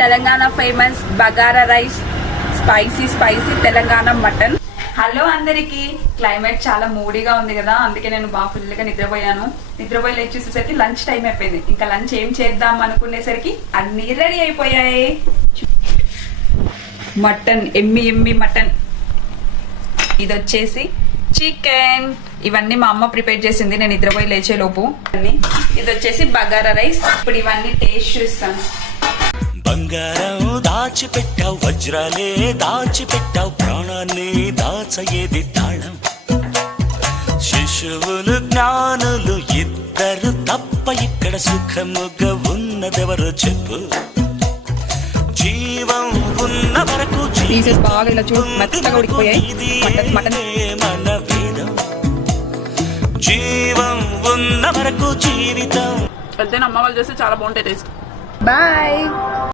Telangana famous bagara rice, spicy Telangana mutton. Hello అందరికి, climate చాలా మూడీగా ఉంది కదా, అందుకే నేను బాగా ఫుల్గా నిద్రపోయాను. నిద్రపోయి లేచి చూసేసరికి లంచ్ టైం అయిపోయింది. ఇంకా లంచ్ ఏం చేద్దాం అనుకునేసరికి అన్ని రెడీ అయిపోయాయి. మటన్, ఎమ్మి మటన్. ఇది వచ్చేసి చికెన్. ఇవన్నీ మా అమ్మ ప్రిపేర్ చేసింది నేను నిద్రపోయి లేచే లోపు. ఇది వచ్చేసి బగారా రైస్. ఇప్పుడు ఇవన్నీ టేస్ట్ చూస్తాను. బంగారం దాచిపెట్టావు, వజ్రాలే దాచిపెట్టావు, ప్రాణాన్ని దాచయేది తాళం. శిశువులు జ్ఞానులు ఇద్దరు తప్ప ఇక్కడ సుఖముగా ఉన్నదెవరో చెప్పు. జీవం ఉన్న వరకు మన వేదం. జీవం ఉన్న వరకు జీవితం. అమ్మ వాళ్ళు చేస్తే చాలా బాగుంటాయి టేస్ట్. బాయ్.